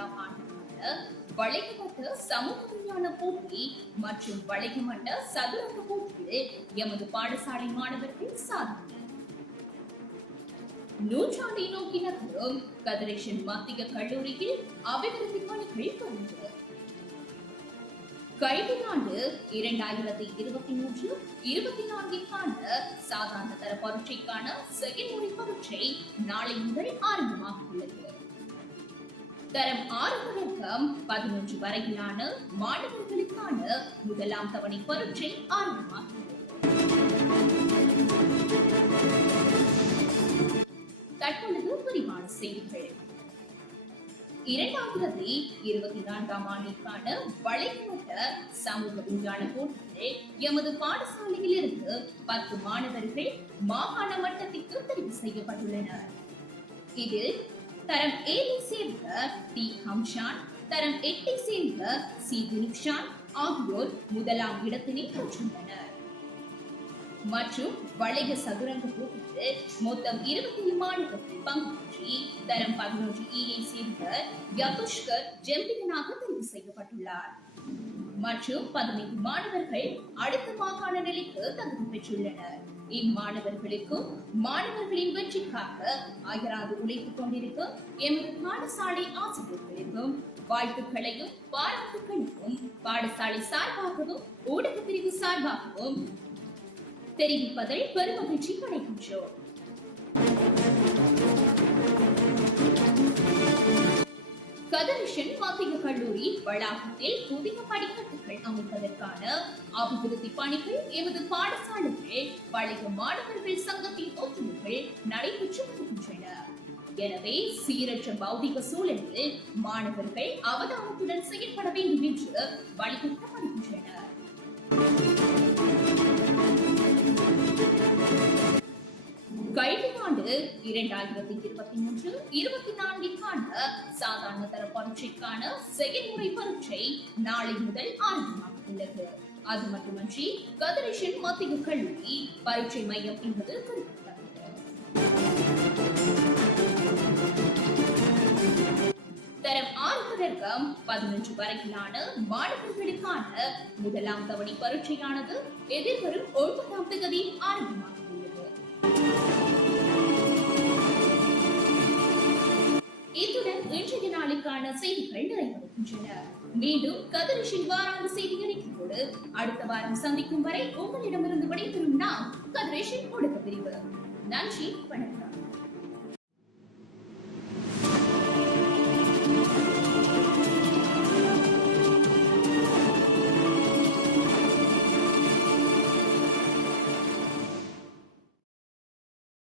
நான்காம் ஆண்டுக்கான வளைக்கப்பட்ட சமூக விஞ்ஞான போட்டி மற்றும் வளைக்கப்பட்ட சதுரங்க போட்டியில் எமது பாடசாலை மாணவர்கள் சாதனை. நூற்றாண்டை நோக்கி நகரும் கதிரேசன் மத்திய கல்லூரியில் அபிவிருத்தி பணிகள் தொடர்ந்தது. கல்வியாண்டு 2023-24 சாதாரண தர பரீட்சைக்கான செயல்முறை பரீட்சை நாளை முதல் ஆரம்பமாக உள்ளது. தரம் 6 தொடக்கம் 11 வரையிலான மாணவர்களுக்கான முதலாம் தவணை பரீட்சை ஆரம்பமாகிறது. தற்பொழுது விரிவான செய்திகள். 2024 ஆண்டிற்கான வளைக்கப்பட்ட சமூக விஞ்ஞான போட்டியில் எமது பாடசாலையில் இருந்து 10 மாணவர்கள் மாகாண மட்டத்திற்கு தெரிவு செய்யப்பட்டுள்ளனர். இதில் தரம் 7 சேர்ந்த டி ஹம்ஷான், தரம் 8 சேர்ந்த சி தினிக்ஷான் ஆகியோர் முதலாம் இடத்தினை பெற்றுள்ளனர். மற்றும் வளைய சதுரங்க போட்டியில் மொத்தம் 20 மாணவர்கள் பங்கேற்றி தரம் 11 ஈயை சேர்ந்த யதுஷ்கர் ஜெம்பியனாக தெரிவு செய்யப்பட்டுள்ளார். மற்றும் 15 மாணவர்கள் அடுத்த மாகாண நிலைக்கு தகுதி பெற்றுள்ளனர். இம்மாணவர்களுக்கும் மாணவர்களின் வெற்றிக்காக அயராது உழைத்துக் கொண்டிருக்கும் எமது பாடசாலை ஆசிரியர்களுக்கும் வாழ்த்துக்களையும் பாராட்டுகளையும் பாடசாலை சார்பாகவும் ஊடக பிரிவு சார்பாகவும் தெரிவிப்பதில் பெருமகிழ்ச்சி அடைகின்றோம். கதிரேசன் மத்திய கல்லூரி வளாகத்தில் புதிய படிக்கட்டுகள் அமைப்பதற்கான அபிவிருத்தி பணிகள் எமது பாடசாலைகள் பழைய மாணவர்கள் சங்கத்தின் ஒத்துழைப்பில் நடைபெற்று வருகின்றன. எனவே சீரற்ற பௌதிக சூழலில் மாணவர்கள் அவதானத்துடன் செயல்பட வேண்டும் என்று வலியுறுத்தப்படுகின்றனர். கல்வியாண்டு 2023-24 சாதாரண தர பரீட்சைக்கான செயல்முறை பரீட்சை நாளை முதல் ஆரம்பமாக உள்ளது. அது மட்டுமன்றி கதிரேசன் மத்திய கல்லூரி பரீட்சை மையம் என்பது குறிப்பிடத்தக்கது. தரம் 6 தொடக்கம் 11 வரையிலான மாணவர்களுக்கான முதலாம் தவணை பரீட்சையானது எதிர்வரும் 9ஆம் தேதி ஆரம்பமாக உள்ளது. இத்துடன் இன்றைய நாளுக்கான செய்திகள் நிறைவடைகின்றன. மீண்டும் கதிரேசன் வாராந்த செய்தி அறிக்கையோடு அடுத்த வாரம் சந்திக்கும் வரை உங்களிடமிருந்து விடைபெறும் நாம் கதிரேசன் ஊடக பிரிவு. நன்றி, வணக்கம்.